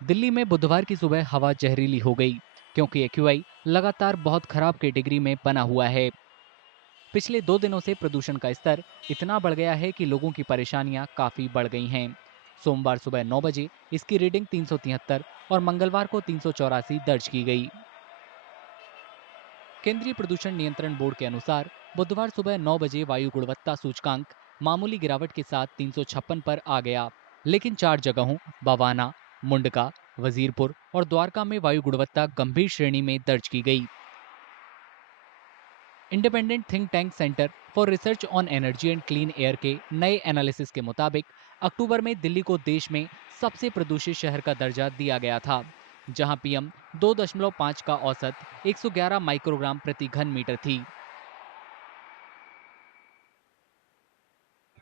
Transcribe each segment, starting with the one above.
दिल्ली में बुधवार की सुबह हवा जहरीली हो गई क्योंकि एक्यूआई लगातार बहुत खराब कैटेगरी में बना हुआ है। पिछले 2 दिनों से प्रदूषण का स्तर इतना बढ़ गया है कि लोगों की परेशानियां काफी बढ़ गई हैं। सोमवार सुबह 9 बजे इसकी रीडिंग 373 और मंगलवार को 384 दर्ज की गई। केंद्रीय प्रदूषण नियंत्रण बोर्ड के अनुसार बुधवार सुबह 9 बजे वायु गुणवत्ता सूचकांक मामूली गिरावट के साथ 356 पर आ गया, लेकिन 4 जगहों बवाना, मुंडका, वजीरपुर और द्वारका में वायु गुणवत्ता गंभीर श्रेणी में दर्ज की गई। Independent think tank centre for research on energy and clean air के नए एनालिसिस के मुताबिक अक्टूबर में दिल्ली को देश में सबसे प्रदूषित शहर का दर्जा दिया गया था, जहां पीएम 2.5 का औसत 111 माइक्रोग्राम प्रति घन मीटर थी।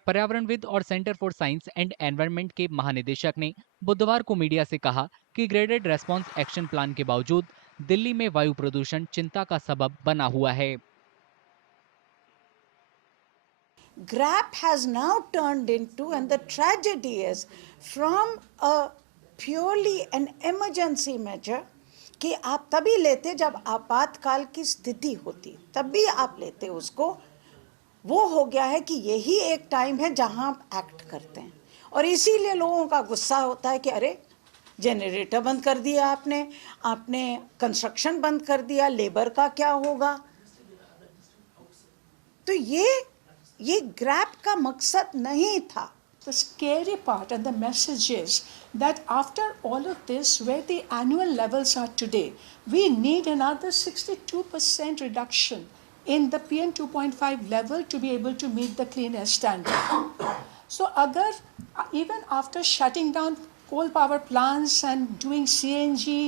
पर्यावरणविद और centre for science and environment के महानिदेशक ने बुधवार को मीडिया से कहा कि ग्रेडेड रेस्पॉन्स एक्शन प्लान के बावजूद दिल्ली में वायु प्रदूषण चिंता का सबब बना हुआ है। GRAP has now turned into, and the tragedy is, from a purely an emergency measure कि आप तभी लेते जब आपातकाल की स्थिति होती, तभी आप लेते उसको। वो हो गया है कि यही एक टाइम है जहां आप एक्ट करते हैं, और इसीलिए लोगों का गुस्सा होता है कि अरे जनरेटर बंद कर दिया आपने, आपने कंस्ट्रक्शन बंद कर दिया, लेबर का क्या होगा। तो ये ग्रैप का मकसद नहीं था। The scary part and the message is that after all of this, where the annual levels are today, we need another 62% reduction in the PM 2.5 level to be able to meet the clean air standard. So, agar, even after shutting down coal power plants and doing CNG,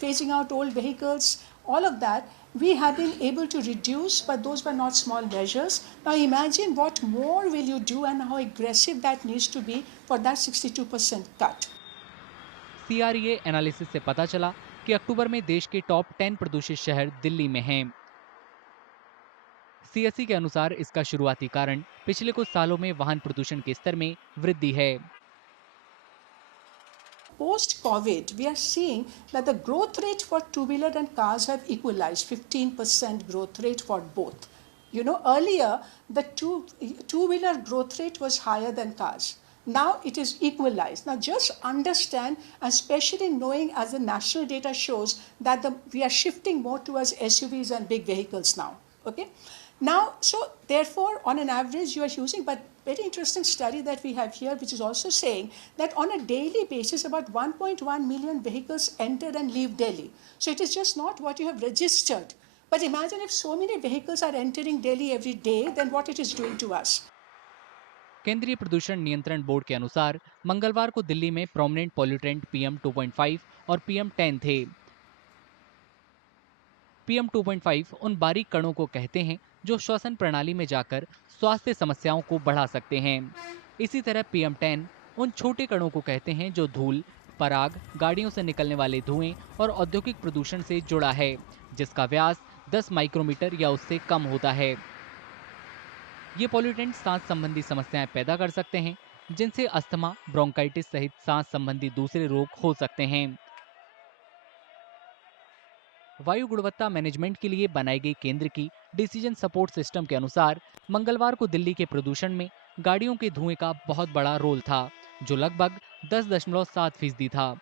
phasing out old vehicles, all of that, we have been able to reduce, but those were not small measures. Now imagine what more will you do and how aggressive that needs to be for that 62% cut. सीआरईए analysis से पता चला कि अक्टूबर में देश के top 10 प्रदूषित शहर दिल्ली में हैं। सीएससी के अनुसार इसका शुरुआती कारण पिछले कुछ सालों में वाहन प्रदूषण के स्तर में वृद्धि है। Post-COVID, we are seeing that the growth rate for two-wheeler and cars have equalized, 15% growth rate for both. You know, earlier the two-wheeler growth rate was higher than cars. Now it is equalized. Now just understand, especially knowing as the national data shows that we are shifting more towards SUVs and big vehicles now. Okay. Now, so therefore, on an average, you are using, but very interesting study that we have here, which is also saying that on a daily basis, about 1.1 million vehicles enter and leave Delhi. So it is just not what you have registered. But imagine if so many vehicles are entering Delhi every day, then what it is doing to us. केंद्रीय प्रदूषण नियंत्रण board के अनुसार मंगलवार को दिल्ली में prominent pollutant PM 2.5 और PM 10 थे। पीएम 2.5 उन बारीक कणों को कहते हैं जो श्वसन प्रणाली में जाकर स्वास्थ्य समस्याओं को बढ़ा सकते हैं। इसी तरह पीएम 10 उन छोटे कणों को कहते हैं जो धूल, पराग, गाड़ियों से निकलने वाले धुएं और औद्योगिक प्रदूषण से जुड़ा है, जिसका व्यास 10 माइक्रोमीटर या उससे कम होता है। ये पॉल्यूटेंट सांस संबंधी समस्याएं पैदा कर सकते हैं, जिनसे अस्थमा, ब्रोंकाइटिस सहित सांस संबंधी दूसरे रोग हो सकते हैं। वायु गुणवत्ता मैनेजमेंट के लिए बनाई गई केंद्र की डिसीजन सपोर्ट सिस्टम के अनुसार मंगलवार को दिल्ली के प्रदूषण में गाड़ियों के धुएं का बहुत बड़ा रोल था, जो लगभग 10.7% था।